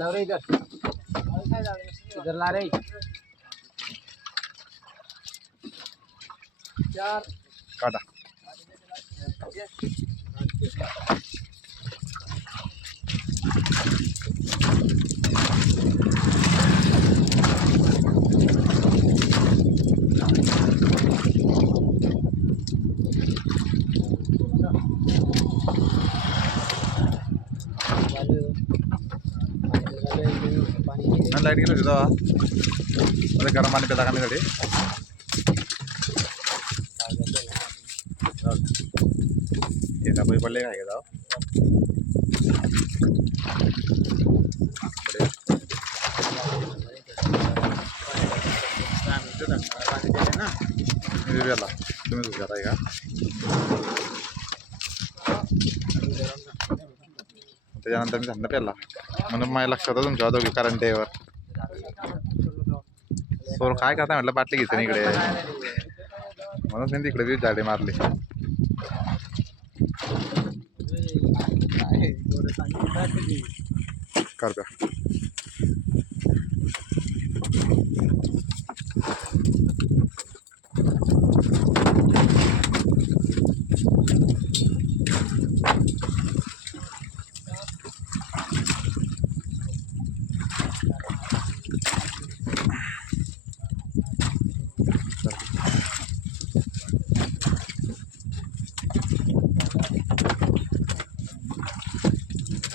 लाओ रे इधर इधर ला रे चार काटा लाइट गेली होती तेव्हा मला गरम पाणी प्यायला काढण्यासाठी पडले काय जाऊ तुम्ही विचार आहे का त्याच्यानंतर मी थंड प्याला म्हणून माझ्या लक्षात तुमच्या दोघी करंट वर सोर काय करता म्हटलं बाटली घेते इकडे म्हणून मी तिकडे झाडे मारले करता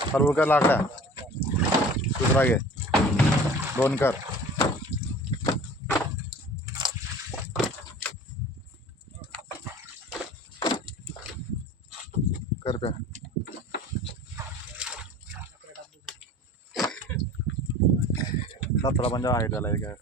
सर्व कर लाकड्या दुसरा घे दोन कर कर पे थोड़ा पंजा हाइट वाला है